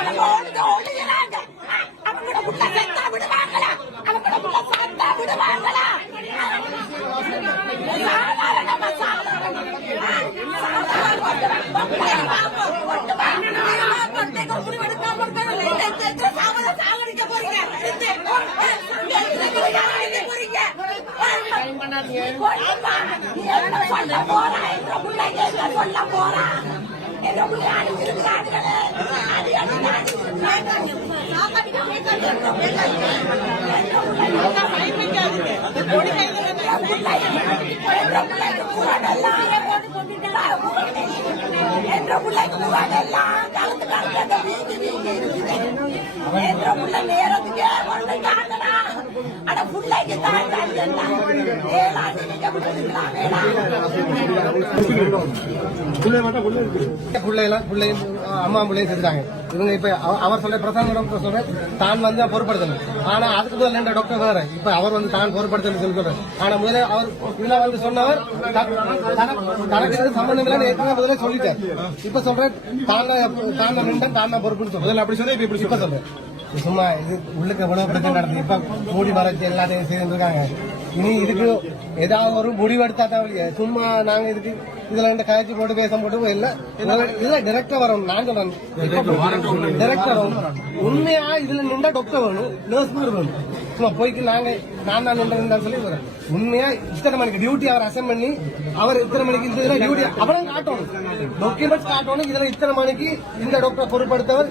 அவங்க ஓடுகிறாங்க. அவங்களோட புள்ள செத்தா விடுவாங்களா? அவங்களோட புள்ள சாத்தா விடுவாங்களா? சாகடிக்க போறீங்க. சொல்ல போறா என்ற பிள்ளைங்க சொல்ல போறா என்ற பிள்ளை அனுப்பியிருக்கிறார்களே என்ற பிள்ளைக்கு முகாடெல்லாம் கலந்து கலந்து வீங்கி வீங்கி இருக்குது. என்ற பிள்ளை நேரத்துக்கு கொண்டு காட்டனா அட பிள்ளைக்கு தான் அம்மா பிள்ளையும் செஞ்சாங்க. இவங்க இப்ப அவர் சொல்ல பிரசாந்த் டாக்டர் சொல்ற தான் வந்து பொறுப்படுத்தணும். ஆனா அதுக்கு முதல்ல டாக்டர் வேற இப்ப அவர் வந்து தான் பொறுப்படுத்தணும் சொல்லி சொல்றாரு. ஆனா முதல்ல அவர் இதுல வந்து சொன்னவர் தனக்கு சம்பந்தம் இல்ல ஏற்கனவே முதல்ல சொல்லிட்டார். இப்ப சொல்ற தான் நின்று தான் பொறுப்புன்னு சொல்றேன். அப்படி சொன்னா இப்ப சொல்றேன். சும்மா இது உள்ளுக்கு எவ்வளவு பிரச்சனை நடந்தது. இப்ப மூடி மறைச்சு எல்லாத்தையும் செய்திருக்காங்க. இனி இதுக்கு ஏதாவது ஒரு முடிவெடுத்தா தவிர சும்மா நாங்க இதுக்கு இதுல இந்த கழிச்சு போட்டு பேச போட்டு இல்ல டைரக்டா வரணும். நான் சொல்றேன் டைரக்டா வரணும். உண்மையா இதுல நின்றா டாக்டர் வேணும், நர்ஸ் வேணும். சும்மா போய்க்கு நான் தான் நின்றேன் சொல்லி வரேன். உண்மையா இத்தனை மணிக்கு டியூட்டி அவர் அசைன் பண்ணி அவர் இத்தனை மணிக்கு இந்த இதுல டியூட்டி அப்புறம் காட்டணும், டாக்குமெண்ட்ஸ் காட்டணும். இதுல இத்தனை மணிக்கு இந்த டாக்டர் பொறுப்படுத்தவர்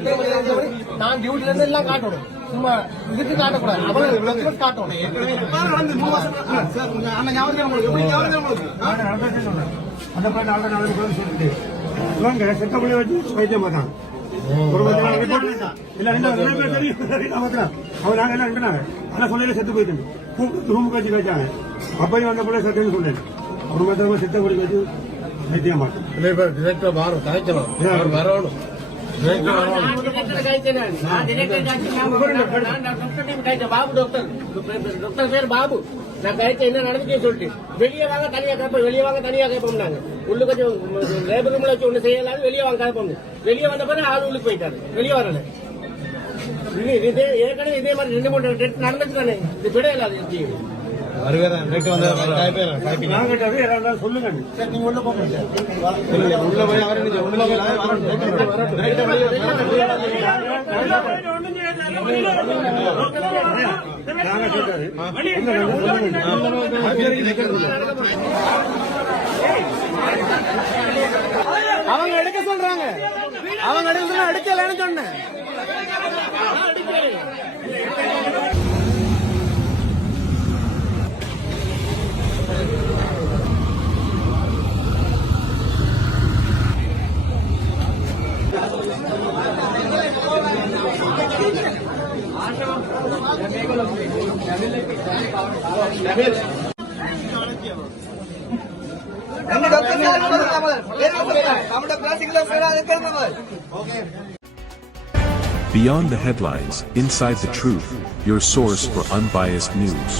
நான் டியூட்டில இருந்து எல்லாம் காட்டணும். சும்மா இதுக்கு காட்டக்கூடாது, அப்புறம் டாக்குமெண்ட்ஸ் காட்டணும். வைத்தியம் பார்த்தான் சொல்ல செத்து போயிட்டு ரூமுக்கு வச்சு வச்சாங்க. அப்பயும் வந்த பிள்ளை செத்துன்னு சொன்னேன். ஒரு மத்தியமா செத்த படி வச்சு வைத்தியம் பார்த்தேன். வரணும் பாபு டாக்டர் பேர் பாபு. நான் கழிச்ச என்ன நடந்துச்சு சொல்லிட்டு வெளியே வாங்க தனியா கேட்போம், வெளியே வாங்க தனியா கேட்போம். நாங்க உள்ள கொஞ்சம் லேபர் ரூம்ல வச்சு ஒண்ணு செய்யலாம், வெளியே வாங்க கேட்போம். வெளியே வந்த பிறகு ஆள் உள்ளுக்கு போயிட்டாரு, வெளியே வரல. ஏற்கனவே இதே மாதிரி 2-3 டெட் நடந்துச்சு. இது விடையில சொல்லுங்க. நீங்க உள்ள போங்க. அவங்க எடுக்க சொல்றாங்க, அவங்க எடுக்கலன்னு சொன்னேன். Beyond the headlines, inside the truth, your source for unbiased news.